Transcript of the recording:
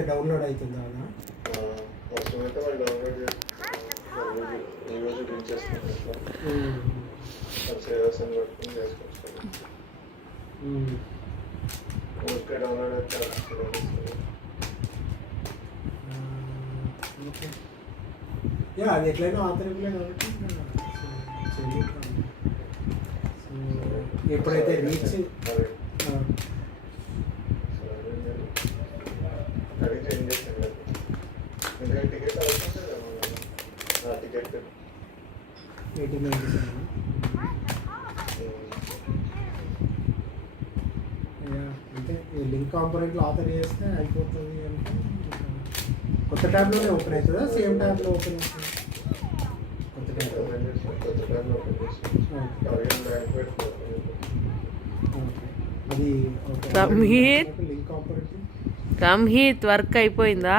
Download అవుతుందా? అవసరమైతే వాళ్ళు డౌన్లోడ్ ఈ రోజు లింక్ చేసుకుంటారు. సేవస్ అని పట్టుకుని చేసుకోవచ్చు. ఊరికే డౌన్లోడ్ అయితే ఓకే. అది ఎట్లయినా ఆతరికలే కాబట్టి ఎప్పుడైతే రీచ్ అది చేంజ్ చేస్తాను. ఎందుకంటే టికెట్ అవుతుంది కదా టికెట్ 1897 అంటే లింక్ కాంపోనెంట్లో ఆథర్ చేస్తే అయిపోతుంది అంటే కొత్త ట్యాబ్లోనే ఓపెన్ అవుతుందా? సేమ్ ట్యాబ్లో ఓపెన్ అవుతుంది? కొత్త ట్యాబ్ ఓపెన్ చేసి కొత్త ట్యాబ్లో ఓపెన్ చేసి అది Samhith link component Samhith work అయిపోయిందా?